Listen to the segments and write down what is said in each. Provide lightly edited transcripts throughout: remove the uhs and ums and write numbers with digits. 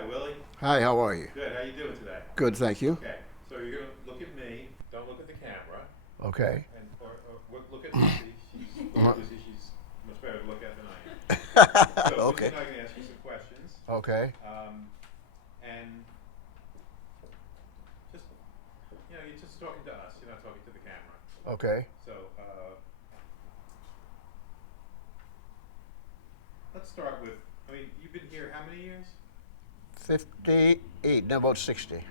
Hi, Willie. Hi, how are you? Good. How you doing today? Good, thank you. Okay. So you're gonna look at me. Don't look at the camera. Okay. And look at Lucy. Uh-huh. Lucy. She's much better to look at than I am. So Lucy Okay. and I are gonna ask you some questions. Okay. And just you're just talking to us. You're not talking to the camera. Okay. So let's start with. I mean, you've been here how many years? 58, now about 60.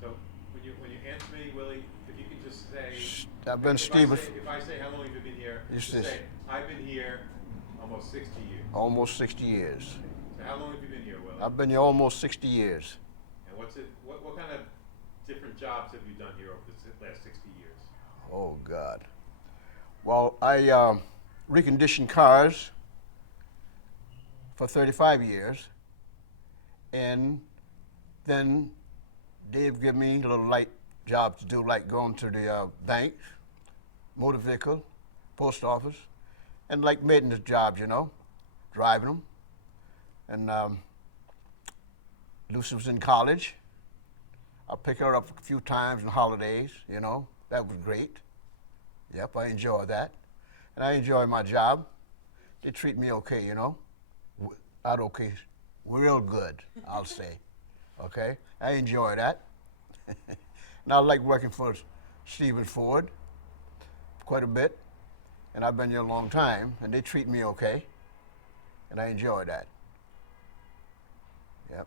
So when you answer me, Willie, if you can just say. I've been Stephen. If I say how long have you been here, Just just this. say I've been here almost 60 years. Almost 60 years. So how long have you been here, Willie? I've been here almost 60 years. And what kind of different jobs have you done here over the last 60 years? Oh, God. Well, I reconditioned cars for 35 years. And then they've given me a little light job to do, like going to the bank, motor vehicle, post office, and like maintenance jobs, driving them. And Lucy was in college. I pick her up a few times on holidays, That was great. Yep, I enjoy that. And I enjoy my job. They treat me okay, Not okay, real good, I'll say. Okay? I enjoy that. And I like working for Stephen Ford quite a bit. And I've been here a long time, and they treat me okay. And I enjoy that. Yep.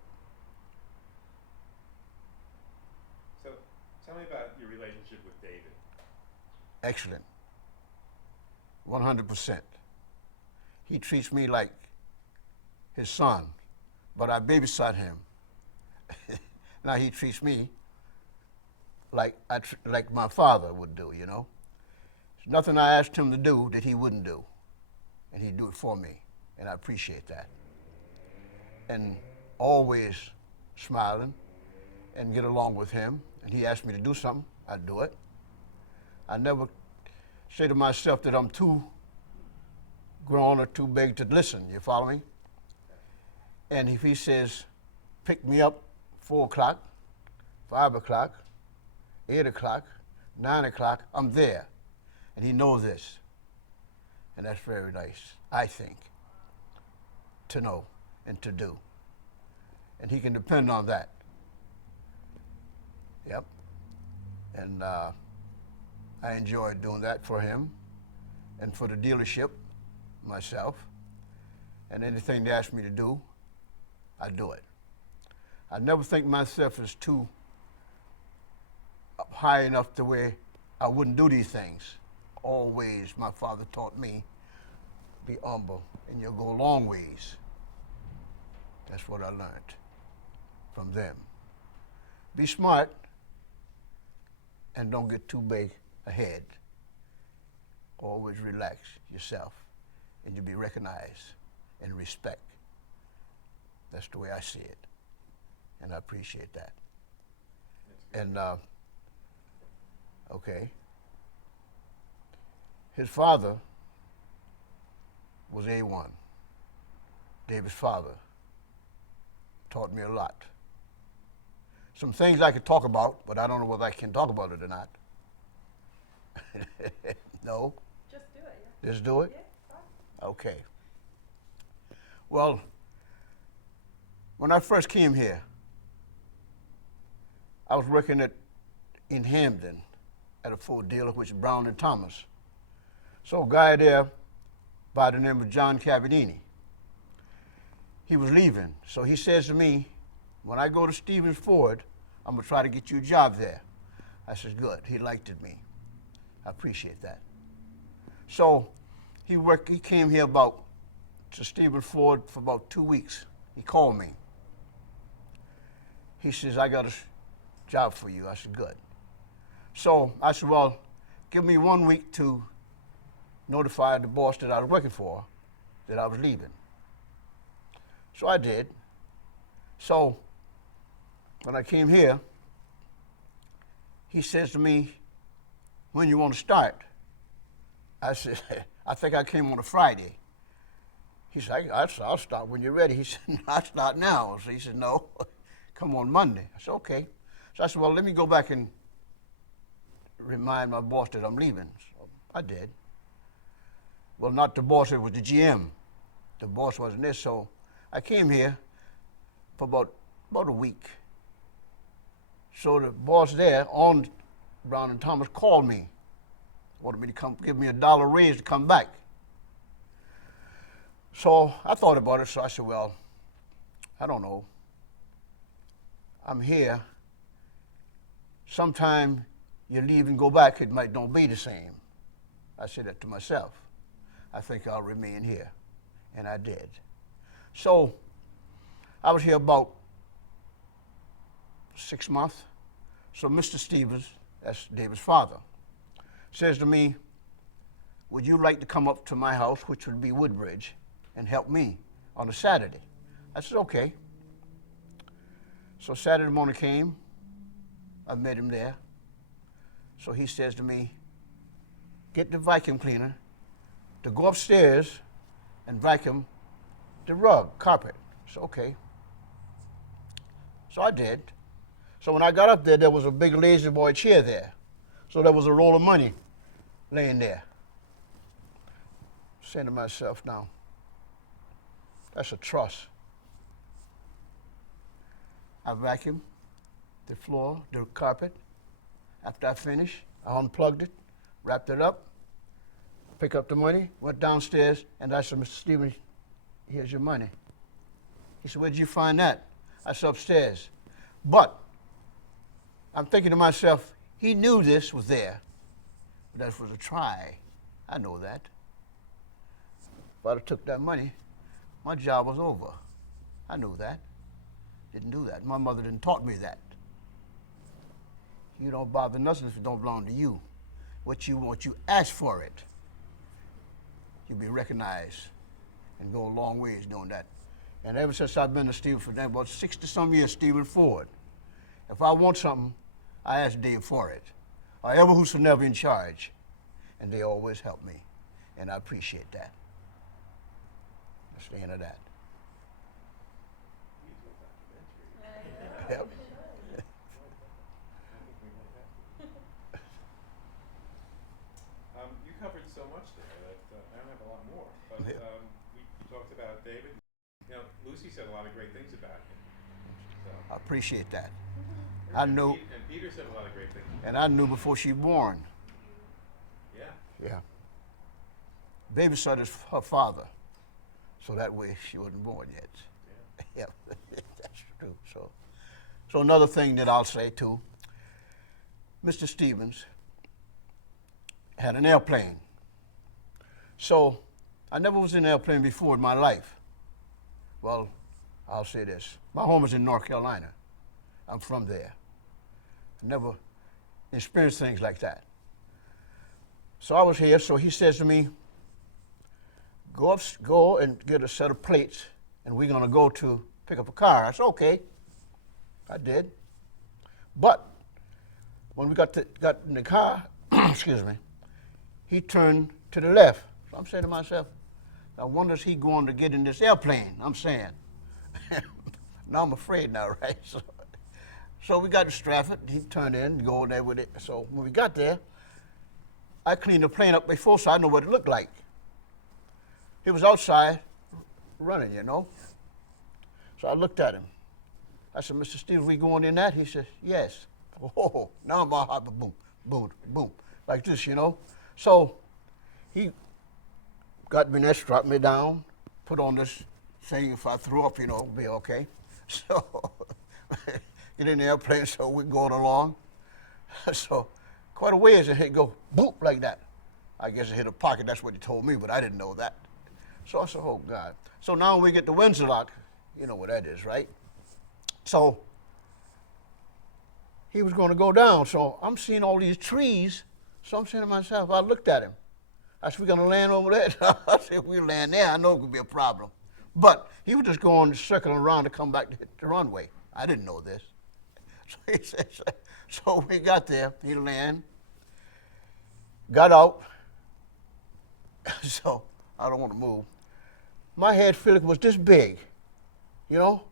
So tell me about your relationship with David. Excellent. 100%. He treats me like his son, but I babysat him. Now he treats me like like my father would do, There's nothing I asked him to do that he wouldn't do, and he'd do it for me, and I appreciate that. And always smiling and get along with him, and he asked me to do something, I'd do it. I never say to myself that I'm too grown or too big to listen, you follow me? And if he says, pick me up 4 o'clock, 5 o'clock, 8 o'clock, 9 o'clock, I'm there. And he knows this. And that's very nice, I think, to know and to do. And he can depend on that. Yep. And I enjoy doing that for him and for the dealership, myself. And anything they ask me to do, I do it. I never think myself as too up high enough to where I wouldn't do these things. Always, my father taught me, be humble, and you'll go a long ways. That's what I learned from them. Be smart, and don't get too big ahead. Always relax yourself, and you'll be recognized and respect. That's the way I see it, and I appreciate that. And okay, his father was A1. David's father taught me a lot. Some things I could talk about, but I don't know whether I can talk about it or not. No? Just do it, yeah. Just do it? Yeah, fine. Okay. Well, when I first came here, I was working in Hamden at a Ford dealer, which is Brown and Thomas. So a guy there by the name of John Cavadini, he was leaving. So he says to me, when I go to Stevens Ford, I'm gonna try to get you a job there. I said, good. He liked me. I appreciate that. So he came here to Stevens Ford for about 2 weeks. He called me. He says, I got a job for you. I said, good. So I said, well, give me 1 week to notify the boss that I was working for that I was leaving. So I did. So when I came here, he says to me, when you want to start? I said, I think I came on a Friday. He said, I'll start when you're ready. He said, I'll start now. So he said, no, come on Monday. I said, okay. So I said, well, let me go back and remind my boss that I'm leaving. So I did. Well, not the boss, it was the GM. The boss wasn't there, so I came here for about a week. So the boss there, on Brown and Thomas, called me, wanted me to come, give me $1 raise to come back. So I thought about it, so I said, well, I don't know. I'm here. Sometime you leave and go back, it might not be the same. I said that to myself. I think I'll remain here. And I did. So I was here about 6 months. So Mr. Stevens, that's David's father, says to me, would you like to come up to my house, which would be Woodbridge, and help me on a Saturday? I said, okay. So Saturday morning came. I met him there. So he says to me, get the vacuum cleaner to go upstairs and vacuum the rug, carpet. So, okay. So I did. So when I got up there, there was a big lazy boy chair there. So there was a roll of money laying there. Saying to myself, now, that's a trust. I vacuumed the floor, the carpet. After I finished, I unplugged it, wrapped it up, picked up the money, went downstairs, and I said, Mr. Stevens, here's your money. He said, where'd you find that? I said, upstairs. But I'm thinking to myself, he knew this was there. But that was a try. I know that. If I'd have took that money, my job was over. I knew that. Didn't do that. My mother didn't taught me that. You don't bother nothing if it don't belong to you. What you want, you ask for it. You'll be recognized and go a long ways doing that. And ever since I've been to Stephen for about 60-some years, Stephen Ford, if I want something, I ask Dave for it. Or ever who's never in charge. And they always help me. And I appreciate that. That's the end of that. Yep. You covered so much there that I don't have a lot more. But we talked about David. You know, Lucy said a lot of great things about him. So. I appreciate that. I knew. And Peter said a lot of great things. And I knew before she was born. Yeah. Yeah. Babysat her father, so that way she wasn't born yet. Yeah, that's true. So another thing that I'll say too, Mr. Stevens had an airplane. So I never was in an airplane before in my life. Well, I'll say this. My home is in North Carolina. I'm from there. I never experienced things like that. So I was here, so he says to me, go and get a set of plates, and we're gonna go to pick up a car. I said, okay. I did. But when we got in the car, excuse me, he turned to the left. So I'm saying to myself, I wonder if he going to get in this airplane, I'm saying. Now I'm afraid now, right? So we got to Stratford. He turned in, go there with it. So when we got there, I cleaned the plane up before so I know what it looked like. He was outside running, you know. So I looked at him. I said, Mr. Stevens, we going in that? He said, yes. Oh, now I'm all hot, boom, boom, boom, like this, you know. So he got me there, strapped me down, put on this thing, if I threw up, you know, it'll be okay. So get in the airplane, so we're going along. So quite a ways, and it go boop like that. I guess it hit a pocket, that's what he told me, but I didn't know that. So I said, oh God. So now we get to Windsor, you know what that is, right? So he was going to go down. So I'm seeing all these trees. So I'm saying to myself, I looked at him. I said, we're going to land over there? I said, if we land there, I know it could be a problem. But he was just going circling around to come back to hit the runway. I didn't know this. So he said, so we got there. He landed, got out. So I don't want to move. my head feel like it was this big, you know?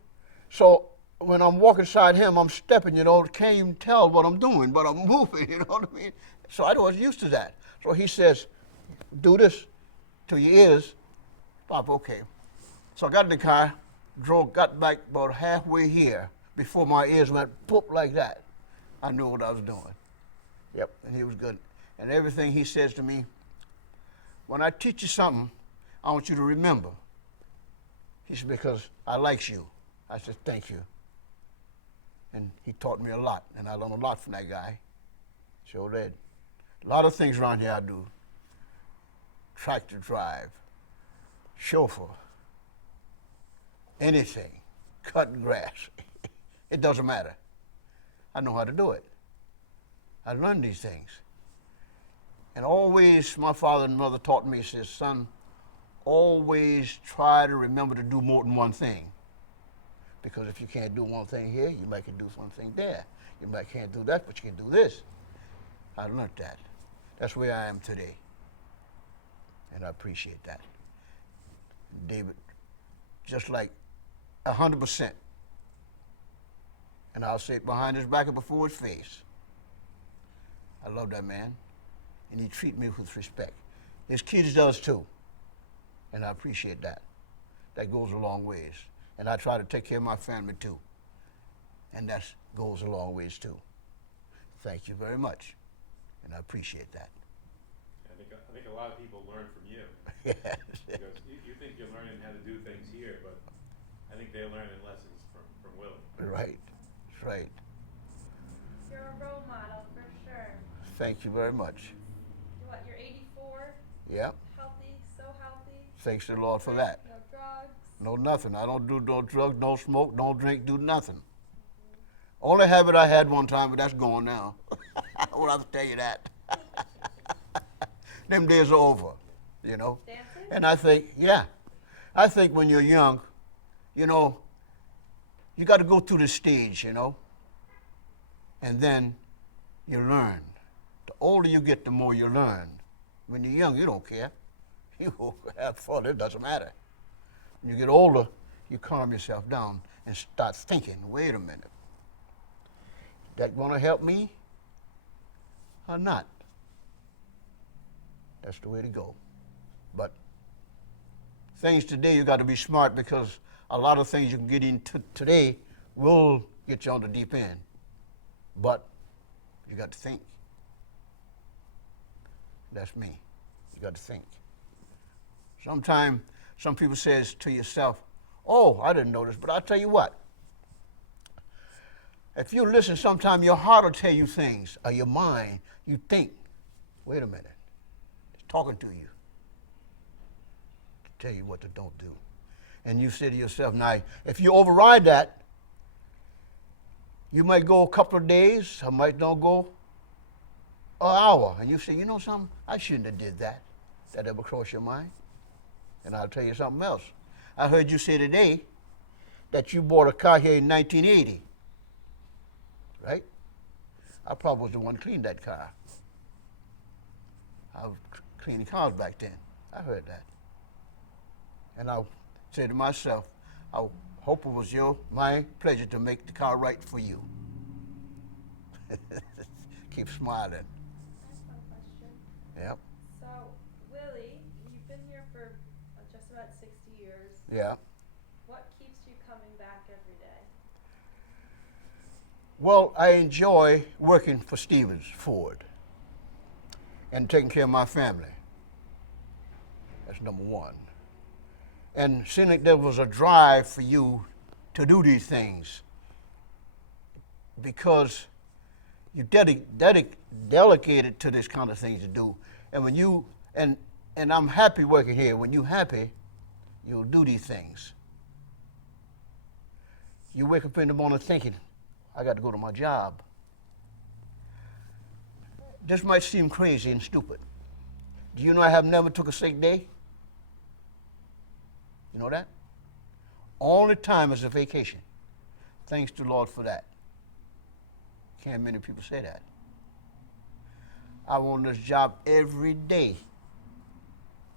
So when I'm walking beside him, I'm stepping, you know, can't even tell what I'm doing, but I'm moving, you know what I mean? So I was used to that. So he says, do this to your ears. Pop, okay. So I got in the car, got back about halfway here before my ears went poop like that. I knew what I was doing. Yep, and he was good. And everything he says to me, when I teach you something, I want you to remember. He said, because I likes you. I said, thank you. And he taught me a lot, and I learned a lot from that guy. Sure did. A lot of things around here I do. Tractor drive, chauffeur, anything, cutting grass. It doesn't matter. I know how to do it. I learned these things. And always, my father and mother taught me, says, son, always try to remember to do more than one thing. Because if you can't do one thing here, you might can do one thing there. You might can't do that, but you can do this. I learned that. That's where I am today. And I appreciate that. David, just like 100%. And I'll say it behind his back and before his face. I love that man. And he treats me with respect. His kids does too. And I appreciate that. That goes a long ways. And I try to take care of my family too. And that goes a long ways too. Thank you very much. And I appreciate that. I think a lot of people learn from you. Yes. Because you think you're learning how to do things here, but I think they're learning lessons from Willie. Right. That's right. You're a role model for sure. Thank you very much. What, you're 84? Yep. Healthy, so healthy. Thanks to the Lord for that. No drugs. No nothing. I don't do no drugs, no smoke, don't drink, do nothing. Only habit I had one time, but that's gone now. I don't have to tell you that. Them days are over, you know. Dancing? And I think, yeah, I think when you're young, you know, you got to go through the stage, you know, and then you learn. The older you get, the more you learn. When you're young, you don't care. You have fun, it doesn't matter. When you get older, you calm yourself down and start thinking, wait a minute, that gonna help me or not? That's the way to go. But things today, you got to be smart because a lot of things you can get into today will get you on the deep end. But you got to think. That's me. You got to think. Sometimes some people says to yourself, oh, I didn't know this, but I'll tell you what. If you listen, sometimes your heart will tell you things, or your mind, you think, wait a minute. Talking to you to tell you what to don't do. And you say to yourself, now, if you override that, you might go a couple of days, or might not go an hour. And you say, you know something? I shouldn't have did that. That ever cross your mind? And I'll tell you something else. I heard you say today that you bought a car here in 1980, right? I probably was the one who cleaned that car. I was cleaning cars back then. I heard that. And I said to myself, I hope it was my pleasure to make the car right for you. Keep smiling. I have one question. Yep. So, Willie, you've been here for just about 60 years. Yeah. What keeps you coming back every day? Well, I enjoy working for Stevens Ford and taking care of my family. That's number one. And seeing like there was a drive for you to do these things because you delegated to this kind of things to do. And when you, and I'm happy working here. When you're happy, you'll do these things. You wake up in the morning thinking, I got to go to my job. This might seem crazy and stupid. Do you know I have never took a sick day? You know that? Only time is a vacation. Thanks to the Lord for that. Can't many people say that. I want this job every day.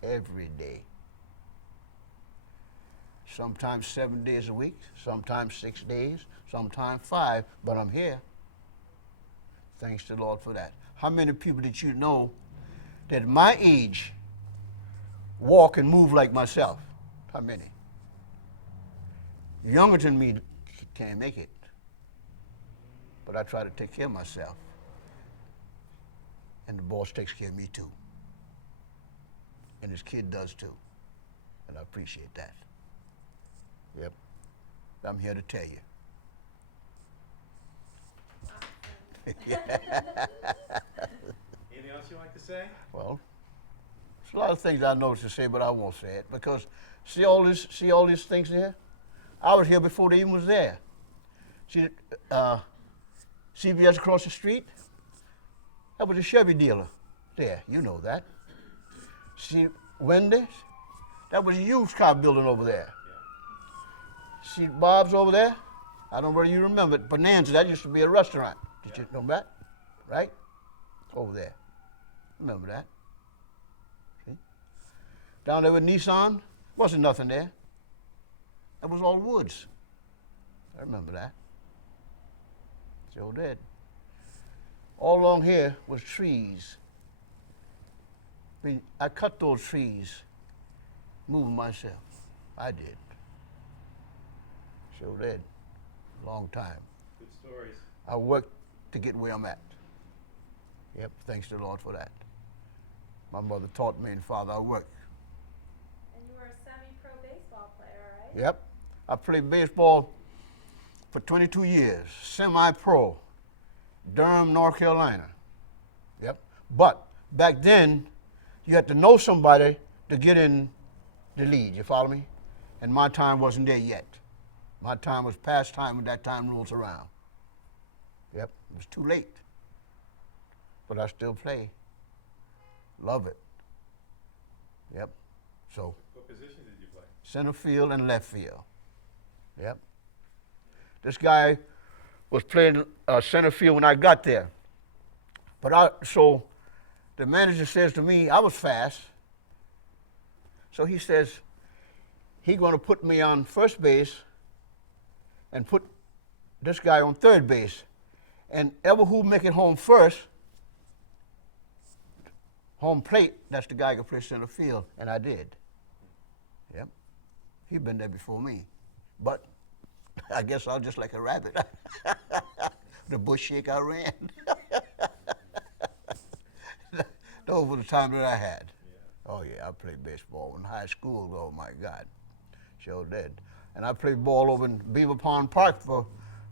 Every day. Sometimes 7 days a week, sometimes 6 days, sometimes 5, but I'm here. Thanks to the Lord for that. How many people did you know that my age walk and move like myself? How many? Younger than me can't make it. But I try to take care of myself. And the boss takes care of me too. And his kid does too. And I appreciate that. Yep. I'm here to tell you. Anything else you like to say? Well, there's a lot of things I know to say, but I won't say it because see all these things here? I was here before they even was there. See, CVS across the street? That was a Chevy dealer there. You know that. See Wendy's? That was a used car building over there. See Bob's over there? I don't know whether you remember it. Bonanza, that used to be a restaurant. Did you know that? Right? Over there. Remember that? See? Down there with Nissan, wasn't nothing there. That was all woods. I remember that. Sure did. All along here was trees. I mean, I cut those trees, moving myself. I did. Sure did. Long time. Good stories. I worked to get where I'm at. Yep, thanks to the Lord for that. My mother taught me and father I worked. And you were a semi-pro baseball player, right? Yep. I played baseball for 22 years, semi-pro, Durham, North Carolina. Yep. But back then, you had to know somebody to get in the league, you follow me? And my time wasn't there yet. My time was past time when that time rolls around. Yep, it was too late. But I still play. Love it. Yep. So. What position did you play? Center field and left field. Yep. This guy was playing center field when I got there. So the manager says to me, I was fast. So he says, he's going to put me on first base and put this guy on third base. And ever who make it home first, home plate, that's the guy who plays center field. And I did. Yep. He'd been there before me. But I guess I was just like a rabbit. The bush shake I ran. Those were the times that I had. Yeah. Oh yeah, I played baseball in high school. Oh my God, sure did. And I played ball over in Beaver Pond Park for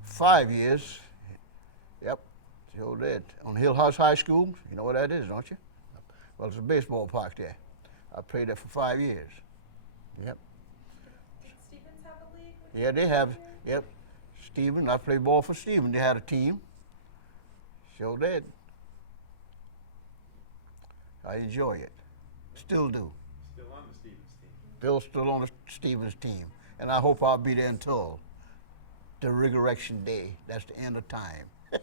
5 years. Yep, sure did. On Hill House High School, you know what that is, don't you? Well, it's a baseball park there. I played there for 5 years. Yep. Did Stevens have a league? Yeah, they have. Yep. Stevens, I played ball for Stevens. They had a team. Sure did. I enjoy it. Still do. Still on the Stevens team. Still on the Stevens team. And I hope I'll be there until the resurrection day. That's the end of time. So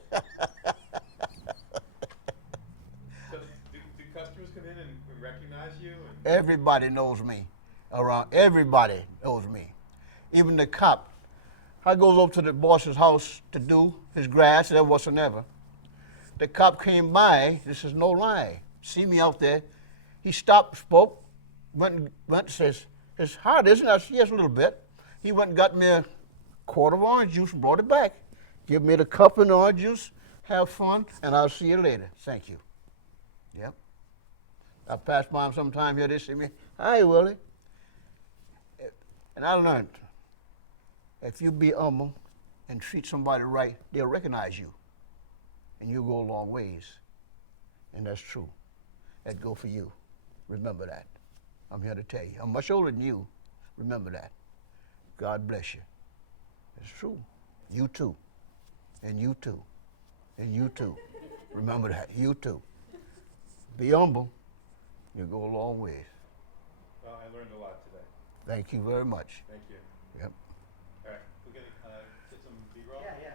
do customers come in and recognize you? Everybody knows me. Around everybody knows me. Even the cop. I goes over to the boss's house to do his grass, and whatsoever. The cop came by, this is no lie, see me out there. He stopped, spoke, went and says, it's hot, isn't it? I said, yes, a little bit. He went and got me a quart of orange juice and brought it back. Give me the cup and orange juice, have fun, and I'll see you later. Thank you. Yep. I pass by him sometime here, they see me, hi, Willie. And I learned, if you be humble and treat somebody right, they'll recognize you. And you'll go a long ways. And that's true. That go for you. Remember that. I'm here to tell you. I'm much older than you. Remember that. God bless you. It's true. You too. And you too. And you too. Remember that. You too. Be humble. You'll go a long ways. Well, I learned a lot today. Thank you very much. Thank you. Yep. All right, we're going to get some B-roll? Yeah.